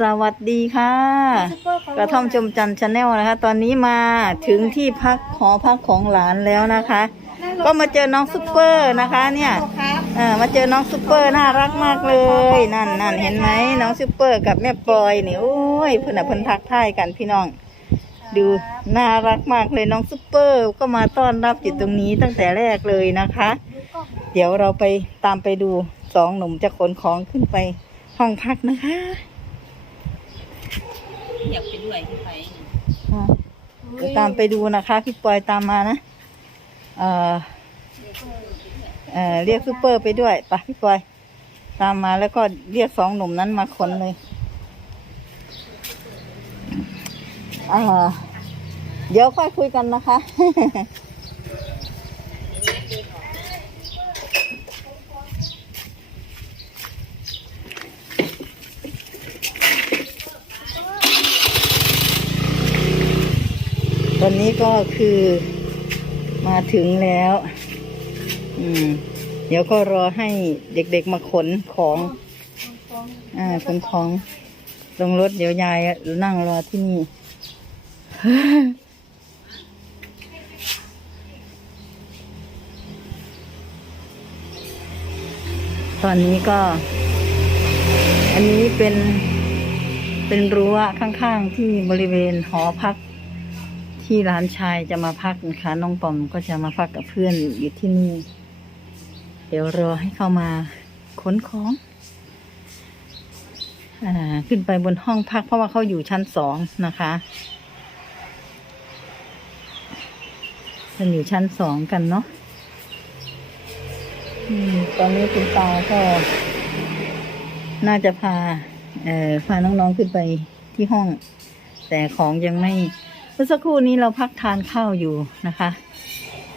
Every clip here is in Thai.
สวัสดีค่ะ กระท่อมชมจันชาแนลนะคะ ตอนนี้มาถึงที่พักหอพักของหลานแล้วนะคะ ก็มาเจอน้องซุปเปอร์นะคะเนี่ยครับเออมาเจอน้องซุปเปอร์น่ารักมากเลยนั่นนั่นเห็นไหมน้องซุปเปอร์กับแม่ปอยนี่โอ้ยเพิ่นน่ะเพิ่นทักทายกันพี่น้อง ดูน่ารักมากเลยน้องซุปเปอร์ ก็มาต้อนรับอยู่ตรงนี้ตั้งแต่แรกเลยนะคะ เดี๋ยวเราไปตามไปดูสองหนุ่มจะขนของขึ้นไปห้องพักนะคะ อยากไปด้วยพี่ไปอะเดี๋ยวตามไปดูนะคะพี่ปอยตามมานะเอ่อเอ่อเรียกซูเปอร์ไปด้วยไปะพี่ปอย ตามมาแล้วก็เรียกสองหนุ่มนั้นมาขนเลยอ่อเดี๋ยวค่อยคุยกันนะคะ ตอนนี้ก็คือมาถึงแล้ว อืม เดี๋ยวก็รอให้เด็กๆมาขนของ อ่าขนของลงรถเดี๋ยวยายนั่งรอที่นี่ตอนนี้ก็ อันนี้เป็นเป็นรั้วข้างๆที่บริเวณหอพัก ที่ร้านชายจะมาพักนะคะน้องปอมก็จะมาพักกับเพื่อนอยู่ที่นี่ เดี๋ยวรอให้เข้ามาขนของอ่าขึ้นไปบนห้องพักเพราะว่าเขาอยู่ชั้นสองนะคะมันอยู่ชั้นสองกันเนาะอตอนนี้คุณตาก็ น่าจะพา เอ่อพาน้องๆขึ้นไปที่ห้อง แต่ของยังไม่ มื่อสักครู่นี้เราพักทานข้าวอยู่นะคะ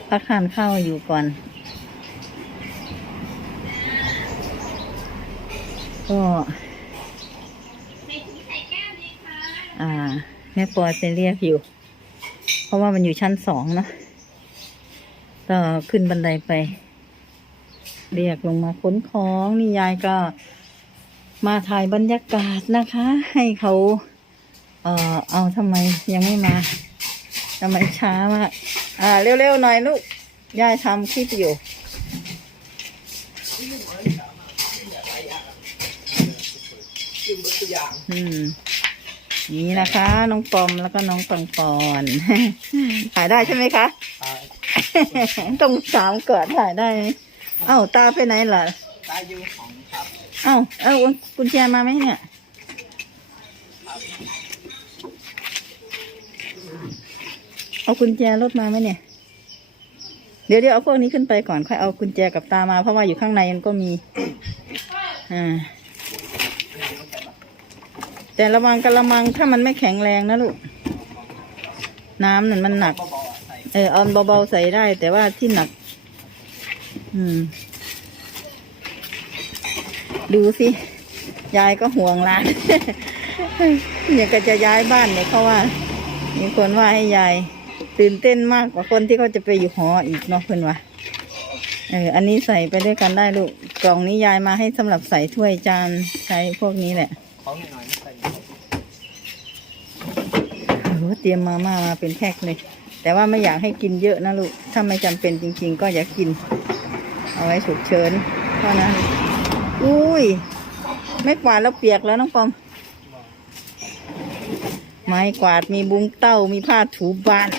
พักทานข้าวอยู่ก่อนก็อ่า แม่ปอยไปเรียกอยู่ เพราะว่ามันอยู่ชั้นสองนะก็ขึ้นบันไดไป เรียกลงมาขนของนี่ยายก็มาถ่ายบรรยากาศนะคะ ให้เขา เออเอาทำไมยังไม่มาทำไมช้ามาก อ่า เร็วๆหน่อยลูก ยายทำคลิปอยู่ อืม นี่นะคะ น้องปอมแล้วก็น้องปังปอนถ่ายได้ใช่ไหมคะต้องสามเกิดถ่ายได้ไหมเอ้าตาไปไหนล่ะ ตาอยู่ของครับ เอ้า เอ้ากุญแจมาไหมเนี่ย เอากุญแจรถมาไหมเนี่ย เดี๋ยวเดี๋ยวเอาพวกนี้ขึ้นไปก่อน ค่อยเอากุญแจกับตามา เพราะว่าอยู่ข้างในมันก็มี อ่า แต่ระวังกระมังถ้ามันไม่แข็งแรงนะลูก น้ำนั่นมันหนักก็บอกใส่เออเอาเบาๆใส่ได้ แต่ว่าที่หนัก อืม ดูสิ ยายก็ห่วงร้านอยากก็จะย้ายบ้านเนี่ยเขาว่า มีคนว่าให้ยาย ตื่นเต้นมากกว่าคนที่เขาจะไปอยู่หออีกเนาะเพื่อนว่าเออ อันนี้ใส่ไปด้วยกันได้ลูก กล่องนี้ยายมาให้สำหรับใส่ถ้วยจานใช้พวกนี้แหละของหน่อยไม่ใส่โอ้เตรียมมาม่ามาเป็นแพ็คเลย แต่ว่าไม่อยากให้กินเยอะนะลูก ถ้าไม่จำเป็นจริง ๆ ก็อย่ากิน เอาไว้ฉุกเฉินเท่านั้น อุ้ย ไม่กวาดแล้วเปียกแล้วน้องปอม ไม้กวาดมีบุ้งเต้ามีผ้าถูบ้าน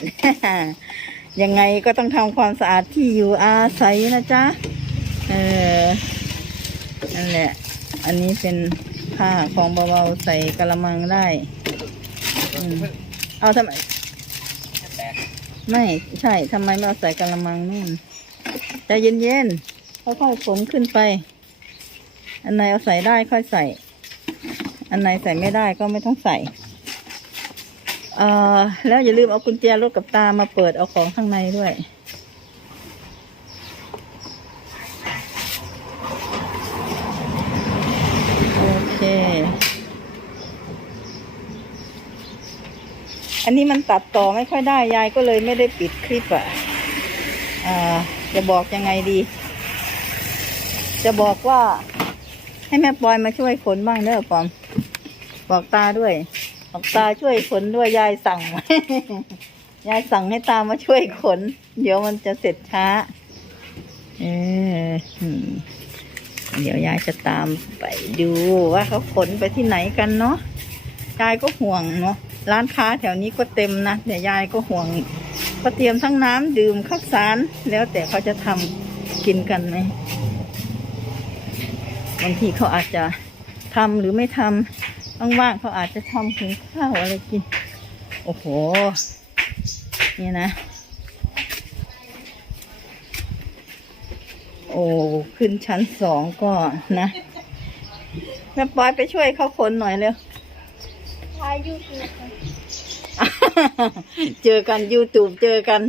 ยังไงก็ต้องทำความสะอาดที่อยู่อาศัยนะจ๊ะ เออ นั่นแหละ อันนี้เป็นผ้าของเบาๆใส่กระมังได้อมเอาทำไม ไม่ใช่ทำไมไม่เอาใส่กระมังนู่นใจเย็นๆค่อยๆขนขึ้นไป อันไหนเอาใส่ได้ค่อยใส่ อันไหนใส่ไม่ได้ก็ไม่ต้องใส่ เอ่อแล้วอย่าลืมเอากุญแจรถกับตามาเปิดเอาของข้างในด้วย โอเค อันนี้มันตัดต่อไม่ค่อยได้ ยายก็เลยไม่ได้ปิดคลิปอะอ่าจะบอกยังไงดี จะบอกว่าให้แม่ปอยมาช่วยขนบ้างเด้อปอม บอกตาด้วย บอกตาช่วยขนด้วยยายสั่ง ยายสั่งให้ตามาช่วยขน เดี๋ยวมันจะเสร็จช้า เออเดี๋ยวยายจะตามไปดูว่าเขาขนไปที่ไหนกันเนาะ ยายก็ห่วงเนาะ ร้านค้าแถวนี้ก็เต็มนะแต่ยายก็ห่วง ก็เตรียมทั้งน้ำดื่มข้าวสาร แล้วแต่เขาจะทำกินกันไหมบางทีเขาอาจจะทำหรือไม่ทำ ว่างๆเขาอาจจะทำถึงข้าวอะไรกิน โอ้โหนี่นะ โอ้ ขึ้นชั้นสองก็นะ แม่ปอยไปช่วยเขาขนหน่อยเร็วทายยูทูบเจอกัน YouTube เจอกัน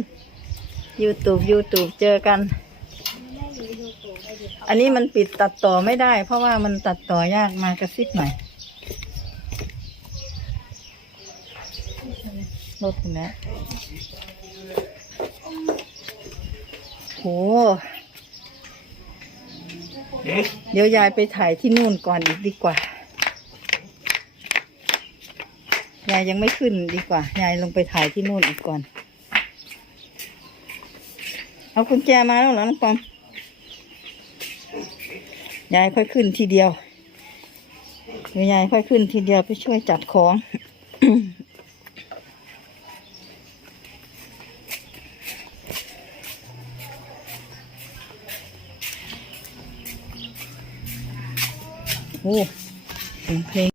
YouTube YouTube เจอกัน อันนี้มันปิดตัดต่อไม่ได้ เพราะว่ามันตัดต่อยากมากระซิบหน่อย รถคุณแม่โห เดี๋ยวยายไปถ่ายที่นู่นก่อนอีกดีกว่า ยายยังไม่ขึ้นดีกว่า ยายลงไปถ่ายที่นู่นอีกก่อน เอากุญแจมาแล้วเหรอน้องปอม ยายค่อยขึ้นทีเดียวเดี๋ยวยายค่อยขึ้นทีเดียวไปช่วยจัดของ โอ้เสียงเพลง